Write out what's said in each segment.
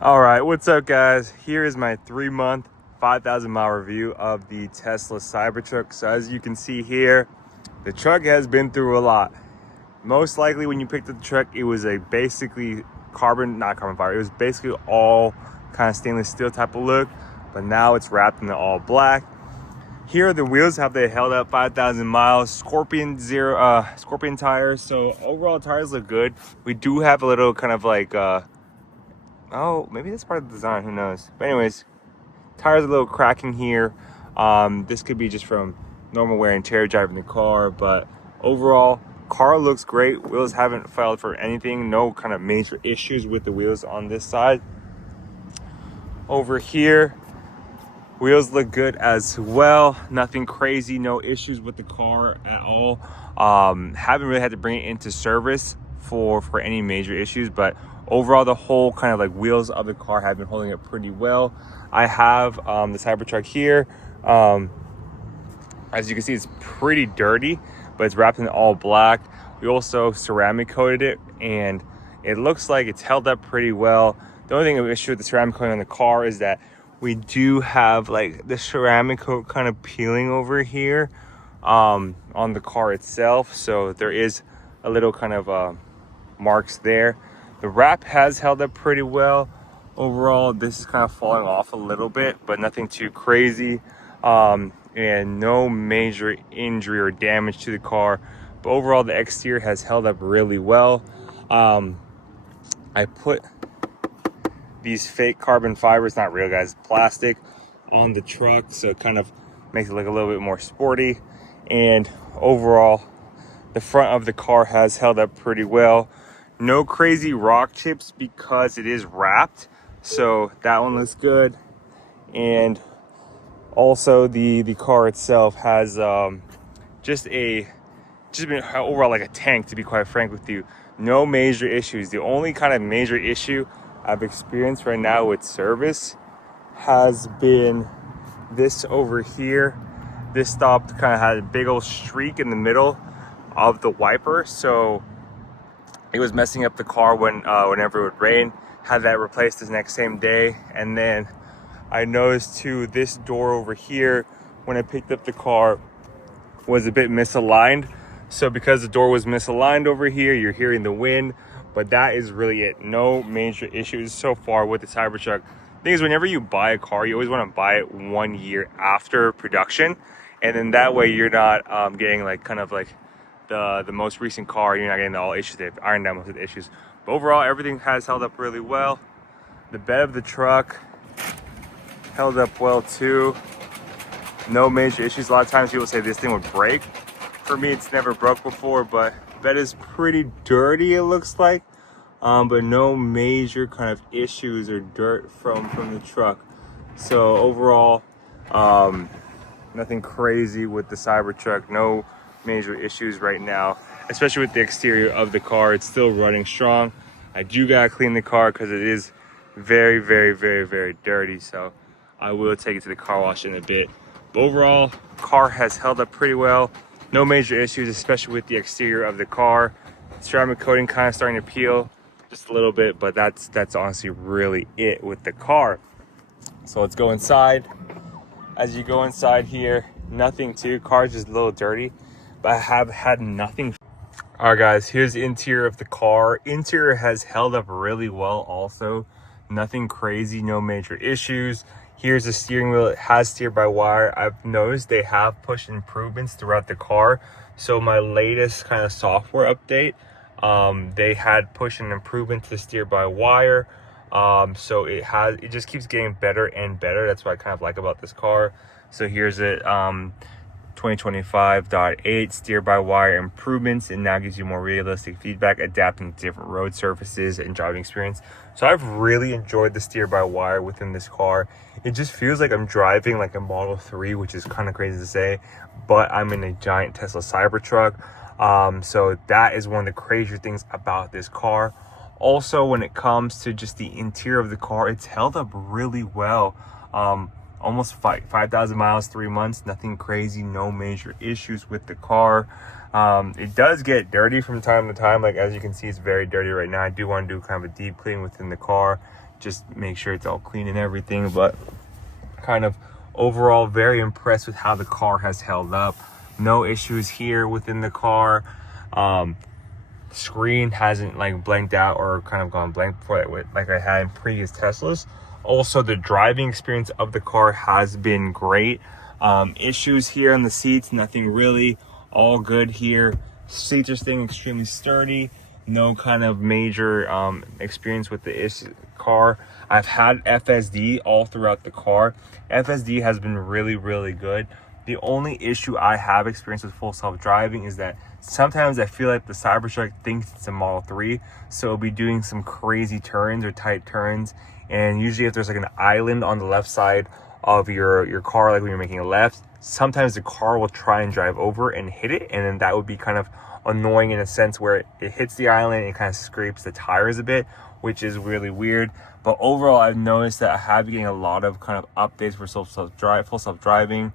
All right, what's up, guys? Here is my 3-month, 5,000 mile review of the Tesla Cybertruck. So as you can see here, the truck has been through a lot. Most likely when you picked up the truck, it was a basically not carbon fiber. It was basically all kind of stainless steel type of look, but now it's wrapped in the all black. Here, the wheels have they held up 5,000 miles, Scorpion tires. So overall tires look good. We do have a little kind of like, oh, maybe that's part of the design, who knows. But anyways, tires are a little cracking here. This could be just from normal wear and tear driving the car, but overall, car looks great. Wheels haven't failed for anything. No kind of major issues with the wheels on this side. Over here, wheels look good as well. Nothing crazy, no issues with the car at all. Haven't really had to bring it into service for any major issues, but overall the whole kind of like wheels of the car have been holding up pretty well. I have the Cybertruck here. As you can see, it's pretty dirty, but it's wrapped in all black. We also ceramic coated it, and it looks like it's held up pretty well. The only thing issue with the ceramic coating on the car is that we do have like the ceramic coat kind of peeling over here on the car itself, so there is a little kind of marks there. The wrap has held up pretty well. Overall, this is kind of falling off a little bit, but nothing too crazy, and no major injury or damage to the car. But overall, the exterior has held up really well. I put these fake carbon fibers, not real guys, plastic, on the truck, so it kind of makes it look a little bit more sporty. And overall, the front of the car has held up pretty well. No crazy rock chips because it is wrapped, so that one looks good. And also the car itself has just been overall like a tank, to be quite frank with you. No major issues. The only kind of major issue I've experienced right now with service has been this over here. This stop kind of had a big old streak in the middle of the wiper, so it was messing up the car whenever it would rain. Had that replaced the next same day. And then I noticed too, this door over here, when I picked up the car, was a bit misaligned. So because the door was misaligned over here, you're hearing the wind, but that is really it. No major issues so far with the Cybertruck. The thing is, whenever you buy a car, you always want to buy it 1 year after production, and then that way you're not getting like kind of like the most recent car. You're not getting all issues. They've ironed out most of the issues. But overall, everything has held up really well. The bed of the truck held up well too. No major issues. A lot of times people say this thing would break. For me, it's never broke before, but the bed is pretty dirty, it looks like. But no major kind of issues or dirt from the truck. So overall, nothing crazy with the Cybertruck. No major issues right now, especially with the exterior of the car. It's still running strong. I do gotta clean the car because it is very, very, very, very dirty. So I will take it to the car wash in a bit. But overall, car has held up pretty well. No major issues, especially with the exterior of the car. Ceramic coating kind of starting to peel just a little bit, but that's honestly really it with the car. So let's go inside. As you go inside here, nothing too. Car's just a little dirty, but I have had nothing. All right, guys, here's the interior of the car. Interior has held up really well also. Nothing crazy, no major issues. Here's the steering wheel. It has steer-by-wire. I've noticed they have pushed improvements throughout the car. So my latest kind of software update, they had pushed an improvement to steer-by-wire. So it just keeps getting better and better. That's what I kind of like about this car. So here's it. 2025.8 steer-by-wire improvements. It now gives you more realistic feedback, adapting to different road surfaces and driving experience. So I've really enjoyed the steer-by-wire within this car. It just feels like I'm driving like a Model 3, which is kind of crazy to say, but I'm in a giant Tesla Cybertruck. So that is one of the crazier things about this car. Also, when it comes to just the interior of the car, it's held up really well. Almost 5,000 miles, 3 months, nothing crazy, no major issues with the car. It does get dirty from time to time. Like, as you can see, it's very dirty right now. I do want to do kind of a deep clean within the car, just make sure it's all clean and everything. But kind of overall, very impressed with how the car has held up. No issues here within the car. Screen hasn't like blanked out or kind of gone blank before, like I had in previous Teslas. Also, the driving experience of the car has been great. Issues here on the seats, nothing really. All good here. Seats are staying extremely sturdy. No kind of major experience with the car. I've had FSD all throughout the car. FSD has been really, really good. The only issue I have experienced with full self-driving is that sometimes I feel like the Cybertruck thinks it's a Model 3, so it'll be doing some crazy turns or tight turns. And usually if there's like an island on the left side of your car, like when you're making a left, sometimes the car will try and drive over and hit it, and then that would be kind of annoying in a sense where it hits the island and it kind of scrapes the tires a bit, which is really weird. But overall, I've noticed that I have been getting a lot of kind of updates for full self-driving.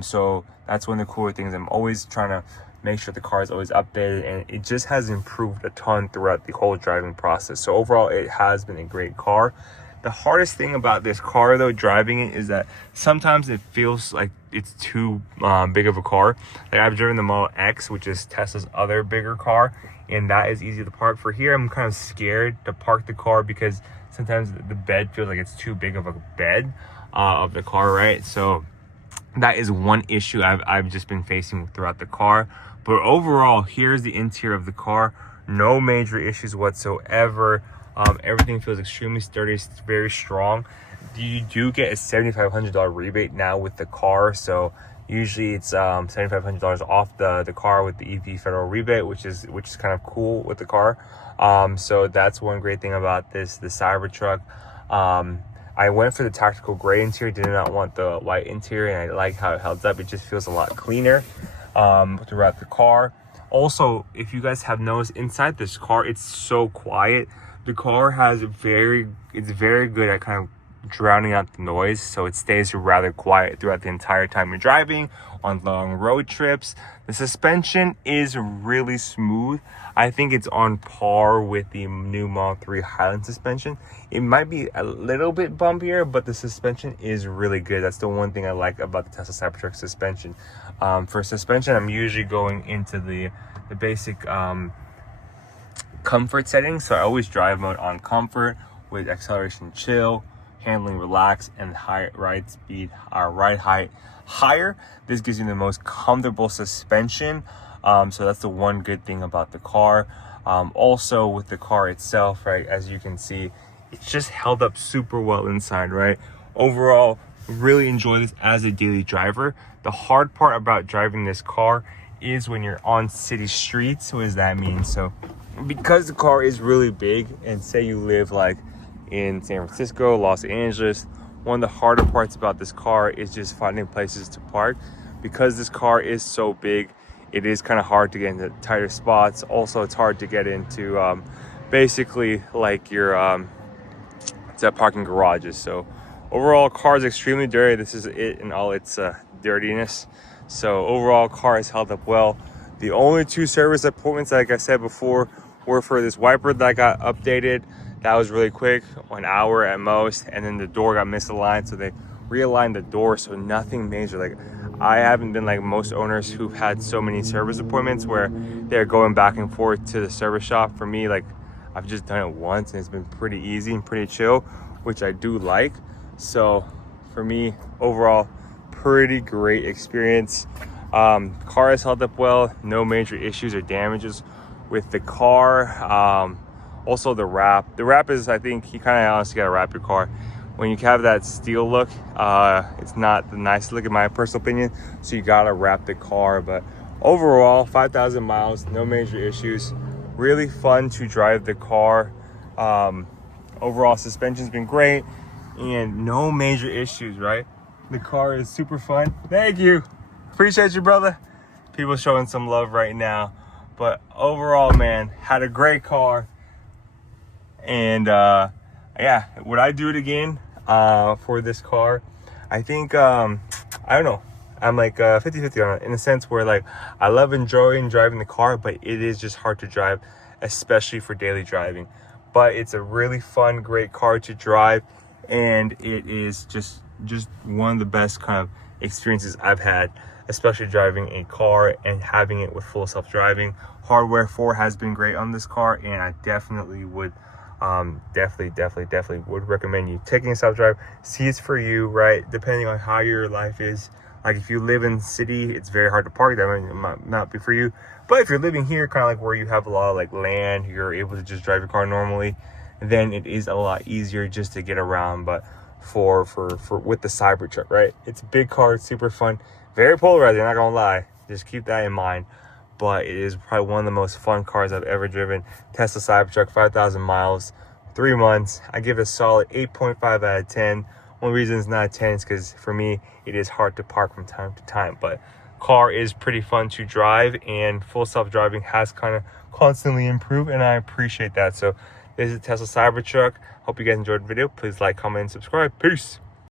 So that's one of the cooler things. I'm always trying to make sure the car is always updated, and it just has improved a ton throughout the whole driving process. So overall, it has been a great car. The hardest thing about this car, though, driving it, is that sometimes it feels like it's too big of a car. Like, I've driven the Model X, which is Tesla's other bigger car, and that is easy to park. For here, I'm kind of scared to park the car because sometimes the bed feels like it's too big of a bed of the car, right? So that is one issue I've just been facing throughout the car. But overall, here's the interior of the car. No major issues whatsoever. Everything feels extremely sturdy. It's very strong. You do get a $7,500 rebate now with the car. So usually it's $7,500 off the car with the EV federal rebate, which is kind of cool with the car. So that's one great thing about the Cybertruck. I went for the tactical gray interior, did not want the white interior, and I like how it held up. It just feels a lot cleaner throughout the car. Also, if you guys have noticed, inside this car, it's so quiet. The car it's very good at kind of drowning out the noise, so it stays rather quiet throughout the entire time you're driving on long road trips. The suspension is really smooth. I think it's on par with the new Model 3 Highland suspension. It might be a little bit bumpier, but the suspension is really good. That's the one thing I like about the Tesla Cybertruck suspension. For suspension, I'm usually going into the basic comfort settings. So I always drive mode on comfort with acceleration chill, handling relax, and ride height higher. This gives you the most comfortable suspension. So that's the one good thing about the car. Also with the car itself, right, as you can see, it's just held up super well inside, right? Overall, really enjoy this as a daily driver. The hard part about driving this car is when you're on city streets. What does that mean? So because the car is really big, and say you live like in San Francisco, Los Angeles, one of the harder parts about this car is just finding places to park. Because this car is so big, it is kind of hard to get into tighter spots. Also, it's hard to get into basically like your parking garages. So overall, car is extremely dirty. This is it in all its dirtiness. So overall, car has held up well. The only two service appointments, like I said before, were for this wiper that got updated. That was really quick, 1 hour at most, and then the door got misaligned, so they realigned the door. So nothing major. Like, I haven't been like most owners who've had so many service appointments where they're going back and forth to the service shop. For me, like, I've just done it once, and it's been pretty easy and pretty chill, which I do like. So for me, overall, pretty great experience. Car has held up well. No major issues or damages with the car. Also the wrap is, I think you kind of honestly gotta wrap your car. When you have that steel look, it's not the nicest look in my personal opinion, so you gotta wrap the car. But overall, 5,000 miles, no major issues. Really fun to drive the car. Overall, suspension's been great and no major issues, right? The car is super fun. Thank you. Appreciate you, brother. People showing some love right now. But overall, man, had a great car. And yeah, would I do it again for this car? I think, I don't know. I'm like 50-50 on it, in the sense where like I love enjoying driving the car, but it is just hard to drive, especially for daily driving. But it's a really fun, great car to drive, and it is just one of the best kind of experiences I've had, especially driving a car and having it with full self-driving. Hardware 4 has been great on this car, and I definitely would definitely would recommend you taking a self-drive. See, it's for you, right? Depending on how your life is. Like if you live in the city, it's very hard to park. That might not be for you. But if you're living here, kind of like where you have a lot of like land, you're able to just drive your car normally, then it is a lot easier just to get around. But for with the Cybertruck, right? It's a big car, it's super fun, very polarizing, not gonna lie. Just keep that in mind. But it is probably one of the most fun cars I've ever driven. Tesla Cybertruck, 5,000 miles, 3 months. I give it a solid 8.5 out of 10. One reason it's not a 10 is because for me, it is hard to park from time to time. But car is pretty fun to drive, and full self-driving has kind of constantly improved, and I appreciate that. So this is Tesla Cybertruck. Hope you guys enjoyed the video. Please like, comment, and subscribe. Peace.